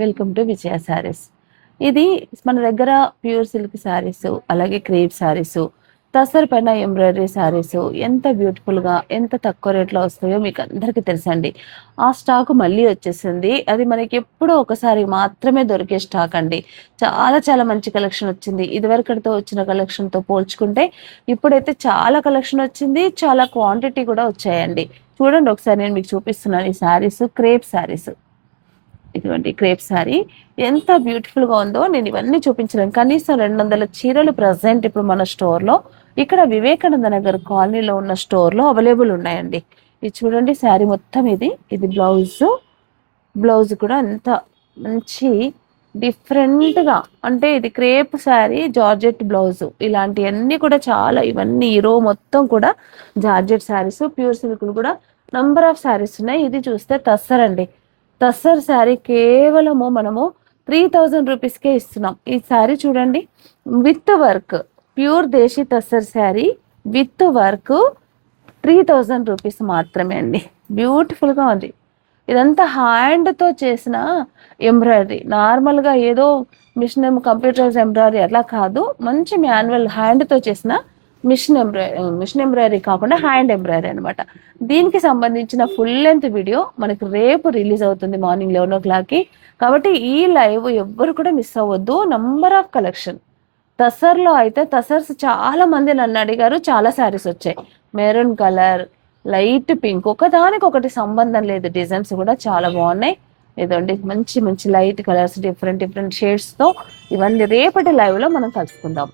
Welcome to విజయ శారీస్. ఇది మన దగ్గర ప్యూర్ సిల్క్ శారీస్, అలాగే క్రేప్ శారీస్, టసర్ పైన ఎంబ్రాయిడరీ శారీస్ ఎంత బ్యూటిఫుల్గా ఎంత తక్కువ రేట్లో వస్తాయో మీకు అందరికీ తెలుసండి. ఆ స్టాక్ మళ్ళీ వచ్చేసింది. అది మనకి ఎప్పుడో ఒకసారి మాత్రమే దొరికే స్టాక్ అండి. చాలా చాలా మంచి కలెక్షన్ వచ్చింది. ఇదివరకటితో వచ్చిన కలెక్షన్తో పోల్చుకుంటే ఇప్పుడైతే చాలా కలెక్షన్ వచ్చింది, చాలా క్వాంటిటీ కూడా వచ్చాయండి. చూడండి ఒకసారి నేను మీకు చూపిస్తున్నాను. ఈ శారీస్ క్రేప్ శారీస్, ఇటువంటి క్రేప్ శారీ ఎంత బ్యూటిఫుల్గా ఉందో నేను ఇవన్నీ చూపించలేను. కనీసం 200 చీరలు ప్రజెంట్ ఇప్పుడు మన స్టోర్లో, ఇక్కడ వివేకానంద నగర్ కాలనీలో ఉన్న స్టోర్లో అవైలబుల్ ఉన్నాయండి. ఇది చూడండి శారీ మొత్తం. ఇది బ్లౌజ్ కూడా ఎంత మంచి డిఫరెంట్గా, అంటే ఇది క్రేప్ శారీ జార్జెట్ బ్లౌజ్, ఇలాంటివన్నీ కూడా చాలా, ఇవన్నీ ఈ రో మొత్తం కూడా జార్జెట్ శారీస్, ప్యూర్ సిల్క్లు కూడా నంబర్ ఆఫ్ శారీస్ ఉన్నాయి. ఇది చూస్తే టస్సర్ అండి. టస్సర్ శారీ కేవలము మనము 3000 రూపీస్కే ఇస్తున్నాం. ఈ శారీ చూడండి, with work, pure desi tussar sari with work 3000 rupees మాత్రమే అండి. బ్యూటిఫుల్గా ఉంది. ఇదంతా హ్యాండ్తో చేసిన ఎంబ్రాయిడరీ, నార్మల్గా ఏదో మిషన్ కంప్యూటరైజ్ ఎంబ్రాయిడరీ అట్లా కాదు, మంచి మాన్యువల్ హ్యాండ్తో చేసిన మిషన్ ఎంబ్రాయిడరీ కాకుండా హ్యాండ్ ఎంబ్రాయిడరీ అనమాట. దీనికి సంబంధించిన ఫుల్ లెంత్ వీడియో మనకు రేపు రిలీజ్ అవుతుంది మార్నింగ్ 11 o'clockకి. కాబట్టి ఈ లైవ్ ఎవ్వరు కూడా మిస్ అవ్వద్దు. Number of collection. టసర్లో అయితే టసర్స్ చాలా మంది నన్ను అడిగారు, చాలా శారీస్ వచ్చాయి. మెరూన్ కలర్, లైట్ పింక్, ఒకదానికొకటి సంబంధం లేదు. డిజైన్స్ కూడా చాలా బాగున్నాయి. ఇదండి మంచి మంచి లైట్ కలర్స్, డిఫరెంట్ డిఫరెంట్ షేడ్స్తో ఇవన్నీ రేపటి లైవ్లో మనం కలుసుకుందాం.